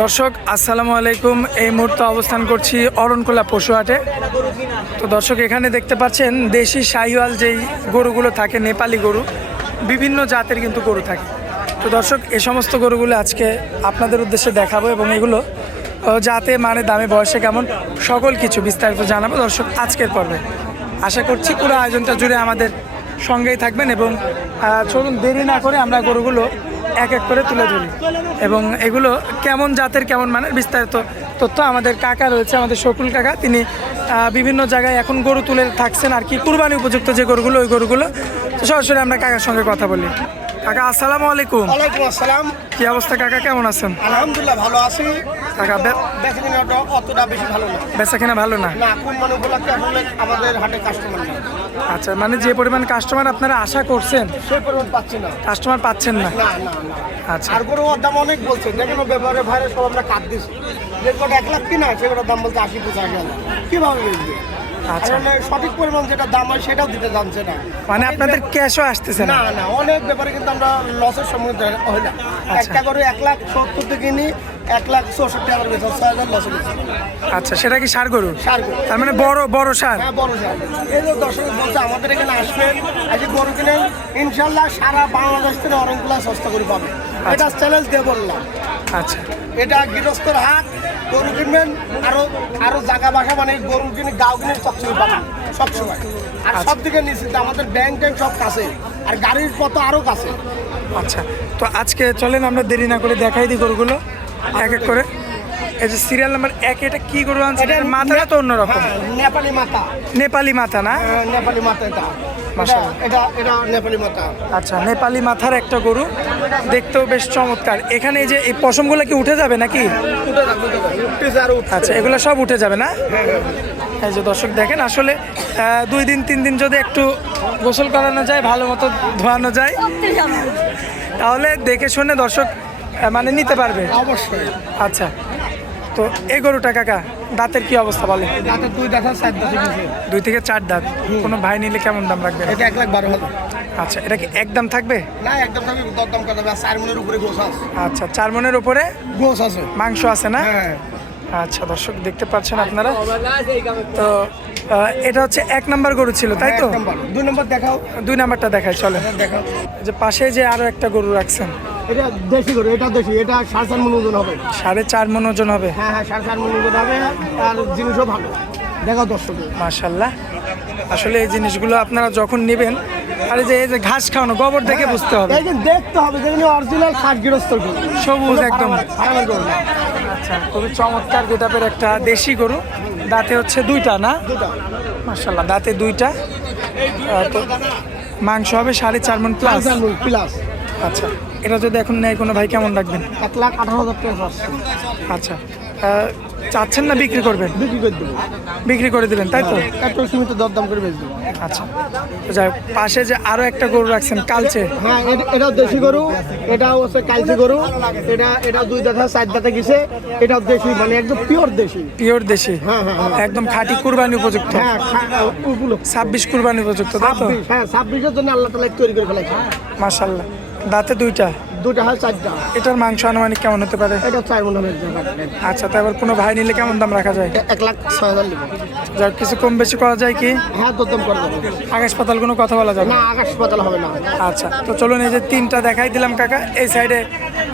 দর্শক আসসালামু আলাইকুম। এই মুহূর্তে অবস্থান করছি অরণকোলা পশুহাটে। তো দর্শক এখানে দেখতে পাচ্ছেন দেশি শাহিওয়াল যেই গরুগুলো থাকে, নেপালি গরু, বিভিন্ন জাতের কিন্তু গরু থাকে। তো দর্শক এই সমস্ত গরুগুলো আজকে আপনাদের উদ্দেশ্যে দেখাবো এবং এগুলো জাতে মানে দামে বয়সে কেমন সকল কিছু বিস্তারিত জানাবো দর্শক আজকের পর্বে। আশা করছি পুরো আয়োজনটা জুড়ে আমাদের সঙ্গেই থাকবেন এবং চলুন দেরি না করে আমরা গরুগুলো এক এক করে তুলে ধরি এবং এগুলো কেমন জাতের কেমন মানের বিস্তারিত তথ্য আমাদের কাকা রয়েছে, আমাদের শকুল কাকা, তিনি বিভিন্ন জায়গায় এখন গরু তুলে থাকছেন আর কি, কুরবানি উপযুক্ত যে গরুগুলো ওই গরুগুলো। তো সরাসরি আমরা কাকার সঙ্গে কথা বলি। কাকা আসসালামু আলাইকুম। ওয়ালাইকুম আসসালাম। কি অবস্থা কাকা, কেমন আছেন? আলহামদুলিল্লাহ ভালো আছি কাকা। বেচাকেনাটা অতটা বেশি ভালো না। বেচাকেনা ভালো না? না, কুরবানি উপলক্ষে আসলে আমাদের হাটে কাস্টমার নেই। আচ্ছা, মানে যে পরিমাণ কাস্টমার আপনারা আশা করছেন সেই পরিমাণ পাচ্ছি না। কাস্টমার পাচ্ছেন না? না না না। আচ্ছা। আর গরুর দাম অনেক বলছে, দেখুন ব্যাপারে ভাইরে সব আমরা কাট দিছি। যে কটা 1 লাখ কিনা সেগুলোর দাম বলতে 80-85 হাজার। কিভাবে বেচবে? আচ্ছা, মানে সঠিক পরিমাণ যেটা দাম হয় সেটাও দিতে জানছে না। মানে আপনাদের ক্যাশও আসতেছে না? না না, অনেক ব্যাপারে কিন্তু আমরা লসের সম্মুখীন হইলাম। একটা গরু 1,70,000 থেকে কিনি 1,64,000 টাকার বেচা, 6,000 লসে বেচি। আচ্ছা, সেটা কি ষাঁড় গরু? ষাঁড় গরু। তার মানে বড় বড় ষাঁড়? হ্যাঁ, বড় ষাঁড়। এই যে দর্শক বলছে আমাদের এখানে আসবেন, আজকে গরু কিনেন, ইনশাল্লাহ সারা বাংলাদেশ থেকে অরণকুলা সস্তা করে পাবে। এটা চ্যালেঞ্জ দিয়ে বললাম। আচ্ছা, এটা গৃহস্থর হাট, গরু কিনবেন আরো জায়গা বাসা মানে গরু কিনে গাও কিনে সবসময় পাবেন সবসময়। আর সব দিকে নিশ্চিত আমাদের ব্যাংক ট্যাঙ্ক সব কাছে, আর গাড়ির পথ আরো কাছে। আচ্ছা। তো আজকে চলেন আমরা দেরি না করে দেখাই দিই গরুগুলো এক এক করে। এই যে সিরিয়াল নাম্বার 1, এটা কি গরু আনছে? এটার মাথাটা তো অন্যরকম। নেপালি মাথা। নেপালি মাথা না? নেপালি মাথা এটা। মাশাআল্লাহ। এটা নেপালি মাথা। আচ্ছা, নেপালি মাথার একটা গরু, দেখতেও বেশ চমৎকার। এখানে এই যে এই পশমগুলো কি উঠে যাবে নাকি? আচ্ছা, এগুলো সব উঠে যাবে না? এই যে দর্শক দেখেন, আসলে 2 দিন 3 দিন যদি একটু গোসল করানো যায়, ভালো মতো ধোয়ানো যায়, তাহলে দেখে শুনে দর্শক মানে নিতে পারবে অবশ্যই। আচ্ছা, তো এই গরুটা কাকা দাঁতের কি অবস্থা বলে? দাঁতের 2 দাঁত, 4 দাঁত গেছে। 2 থেকে 4 দাঁত। কোনো ভাই নিলে কেমন দাম রাখবে? এটা 1,12,000। আচ্ছা, এটা কি একদম থাকবে? না, একদম থাকবে, দরদাম করা যাবে। 4 মনের উপরে গোছ আছে। আচ্ছা, 4 মনের উপরে গোছ আছে, মাংস আছে না? হ্যাঁ। আচ্ছা দর্শক দেখতে পাচ্ছেন আপনারা। তো এটা হচ্ছে 1 নাম্বার গরু ছিল, তাই তো? 2 নম্বর দেখাও। 2 নাম্বারটা দেখাই চলে। দেখাও। যে পাশে যে আরো একটা গরু রাখছেন, এটা দেশি গরু, এটা দেশি, এটা 4.5 মন ওজন হবে। 4.5 মণ ওজন হবে? হ্যাঁ হ্যাঁ, 4.5 মন ওজন হবে। আর জিনিসও ভালো, দেখাও দর্শক। মাশাআল্লাহ। আসলে এই জিনিসগুলো আপনারা যখন নেবেন, আর এই যে ঘাস খাওয়ানো গোবর দেখে বুঝতে হবে, দেখতে হবে যেগুলো অরিজিনাল খাট গৃহস্থ গরু, সবুজ একদম। খারাপের গরু না। আচ্ছা, খুবই চমৎকার গেটাপের একটা দেশি গরু। দাঁতে হচ্ছে 2টা না? দুটো। মাশাআল্লাহ, দাঁতে 2টা। তো মাংস হবে 4.5 মণ প্লাস। 4.5 মন প্লাস। আচ্ছা, এটা যদি এখন নেয় কোনো ভাই কেমন রাখবেন? 1,18,000 টাকা আছে। আচ্ছা, চাচ্ছেন না বিক্রি করবেন? বিক্রি করে দেবো। বিক্রি করে দিবেন, তাই তো? একটু সীমিত দরদাম করে বেচ দেবো। আচ্ছা, তো যাই হোক, পাশে যে আরো একটা গরু রাখছেন কালচে, হ্যাঁ, এটাও দেশি গরু, এটাও হচ্ছে কালচি গরু। এটা 2 দাঁত 4 দাঁতে গেছে। এটাও দেশি, মানে একদম পিওর দেশি। পিওর দেশি? হ্যাঁ হ্যাঁ হ্যাঁ, একদম খাঁটি কুরবানি উপযুক্ত? হ্যাঁ। 26 কুরবানি উপযুক্ত, তাই তো? 26, হ্যাঁ 26-এর জন্য আল্লাহ তাআলা তৈরি করে ফেলেছে। মাশাআল্লাহ। দাঁতে 2টা? 2টা হয় 4টা। এটার মাংস আনুমানিক কেমন হতে পারে? এটা 4 মন হবে। আচ্ছা, তো এবার কোনো ভাই নিলে কেমন দাম রাখা যায়? 1,06,000 নেব। যাই হোক, কিছু কম বেশি করা যায় কি? হ্যাঁ, দরদাম করে দেবো। আকাশ পাতাল কোনো কথা বলা যাবে না, না? আকাশ পাতাল হবে না। আচ্ছা, তো চলুন এই যে 3টা দেখাই দিলাম কাকা। এই সাইডে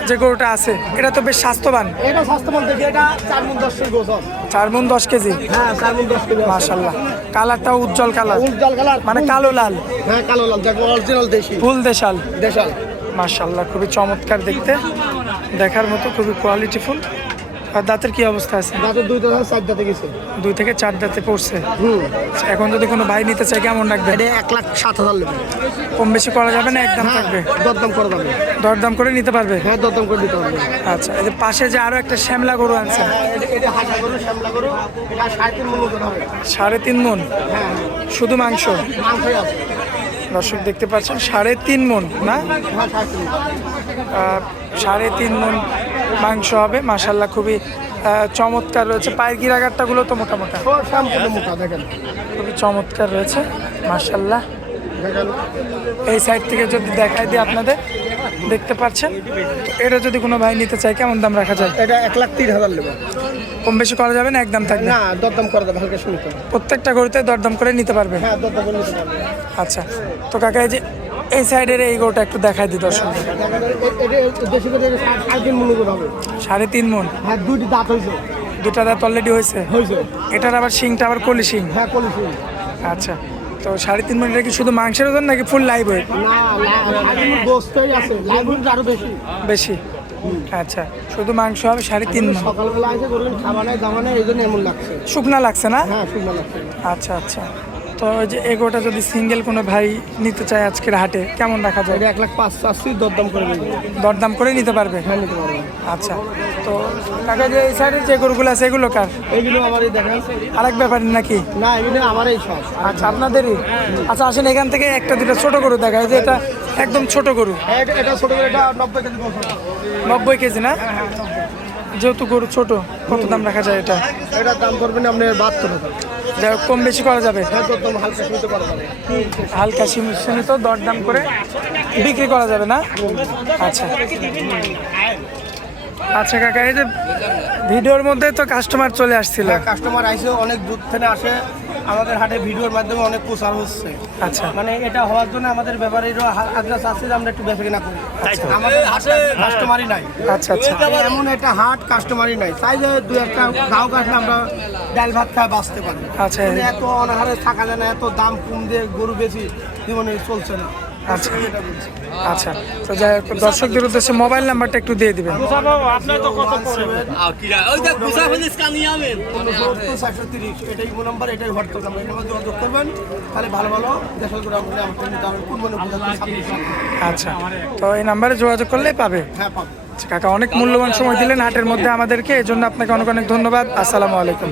যে গরুটা আছে, এটা তো বেশ স্বাস্থ্যবান। এটা স্বাস্থ্যবান দেখি, এটা 4 মন 10 কেজি গোছ। 4 মণ 10 কেজি? হ্যাঁ, 4 মন 10 কেজি। মাশাআল্লাহ। কালারটাও উজ্জ্বল কালার, উজ্জ্বল কালার, মানে কালো লাল। হ্যাঁ, কালো লাল, দেখো অরিজিনাল দেশি ফুল দেশাল। দেশাল। মাশাআল্লাহ, খুবই চমৎকার দেখতে, দেখার মতো, খুবই কোয়ালিটিফুল। আর দাঁতের কি অবস্থা আছে? দাঁতের 2 দাঁত 4 দাঁতে গেছে। 2 থেকে 4 দাঁতে পড়ছে। এখন যদি কোনো ভাই নিতে চায় কেমন রাখবে? এটা 1,07,000 নেবে। কম বেশি করা যাবে না? একদম থাকবে? দরদাম করা যাবে। দরদাম করে নিতে পারবে? হ্যাঁ, দরদাম করে দিতে হবে। আচ্ছা, এই যে পাশে যে আরো একটা শ্যামলা গরু আনছে, এটা হাসা গরু, শ্যামলা গরু, এটা 3.5 মন ওজন হবে। 3.5 মণ? হ্যাঁ, শুধু মাংস? মাংসই আছে। দর্শক দেখতে পাচ্ছেন 3.5 মণ না? হ্যাঁ, 3.5 মণ। 3.5 মণ মাংস হবে। মাশাআল্লাহ, খুবই চমৎকার রয়েছে। পায়ের গিরাগারটাগুলো তো মোটা মোটা, সম্পূর্ণ মোটা, দেখেন। খুবই চমৎকার রয়েছে মাশাআল্লাহ। দেখেন এই সাইড থেকে যদি দেখাই দিই আপনাদের, দেখতে পাচ্ছেন। এটা যদি কোনো ভাই নিতে চায় কেমন দাম রাখা যায়? এটা 1,03,000 নেব। কম বেশি করা যাবে না, একদম থাকবে? না, দরদাম করে দেবে, হালকা শুনতে। প্রত্যেকটা গরুতে দরদাম করে নিতে পারবে? হ্যাঁ, দরদাম করে নিতে পারবে। আচ্ছা, তো কাকা এই যে এই সাইডের এই গরুটা একটু দেখাই দিই দর্শক। এটা দেশি করে 3.5 মন করে হবে। 3.5 মন? হ্যাঁ, দুইটি দাঁত হয়েছে। দুটা দাঁত অলরেডি হয়েছে? এটার আবার শিংটা আবার কলি শিং? হ্যাঁ, কলিছি। আচ্ছা, তো 3.5 মন, এটা কি শুধু মাংসের ওজন নাকি ফুল লাইভ ওয়েট? না, গোস্তই আছে, লাইভ আরো বেশি। বেশি? আচ্ছা, শুধু মাংস হবে 3.5 মন। সকালবেলা এসে করবেন, খাওয়া নাই দাওয়া নাই, এই জন্য এমন লাগছে। শুকনা লাগছে না? হ্যাঁ, শুকনো লাগছে। আচ্ছা আচ্ছা, তো ওই যে এগোটা যদি সিঙ্গেল কোনো ভাই নিতে চায় আজকের হাটে কেমন রাখা যায়? এটা 1,05,000 চাচ্ছি, দরদাম করে দেবো। দরদাম করে নিতে পারবে? হ্যাঁ, নিতে পারবো। আচ্ছা, তো কাকা যে এই সাইডে যে গরুগুলো আছে এগুলো কার? এইগুলো আমারই দেখেন। আরেক ব্যাপার নাকি? না, এগুলো আমারই সব। আচ্ছা, আপনাদেরই? আচ্ছা, আসেন এখান থেকে একটা দুটো ছোট গরু দেখায়, যে এটা একদম ছোট গরু। এটা ছোট করে, এটা 90 কেজি বছর। 90 কেজি না? যেহেতু গরু ছোট, কত দাম রাখা যায় এটা? এটার দাম করবেন আপনি 72,000। যাই হোক, কম বেশি করা যাবে? হ্যাঁ, দরদাম হালকা শুনতে পারবেন। হালকা সীমিত দরদাম করে বিক্রি করা যাবে না? আচ্ছা আচ্ছা কাকা, এই যে ভিডিওর মধ্যে তো কাস্টমার চলে আসছিল। কাস্টমার আইসে, অনেক দূর থেকে আসে আমাদের হাটে, ভিডিওর মাধ্যমে অনেক প্রচার হচ্ছে। আচ্ছা, মানে এটা হওয়ার জন্য আমাদের ব্যাপারীরও আগ্রহ চাচ্ছে যে আমরা একটু বেশি কিনা করি। আমাদের হাটে কাস্টমারই নাই। আচ্ছা আচ্ছা, এমন একটা হাট কাস্টমারই নাই, তাই যে দু একটা গাঁও আসলে আমরা ডাল ভাত খায় বাঁচতে পারি। আচ্ছা মানে এত অনাহারে থাকা যায় না, এত দাম কম দিয়ে গরু বেশি জীবনে চলছে না। আচ্ছা আচ্ছা, তো যাই হোক, দর্শকদের উদ্দেশ্যে মোবাইল নাম্বারটা একটু দিয়ে দিবেন। 430, এটাই ফোন নাম্বার, এটাই হোয়াটসঅ্যাপ নাম্বার। এই নাম্বার যোগাযোগ করবেন, তাহলে ভালো ভালো দেখাল করে আমাদের আচ্ছা, তো এই নাম্বারে যোগাযোগ করলে পাবে? হ্যাঁ, পাবেন। আচ্ছা কাকা, অনেক মূল্যবান সময় দিলেন হাটের মধ্যে আমাদেরকে, এজন্য আপনাকে অনেক অনেক ধন্যবাদ। আসসালামু আলাইকুম।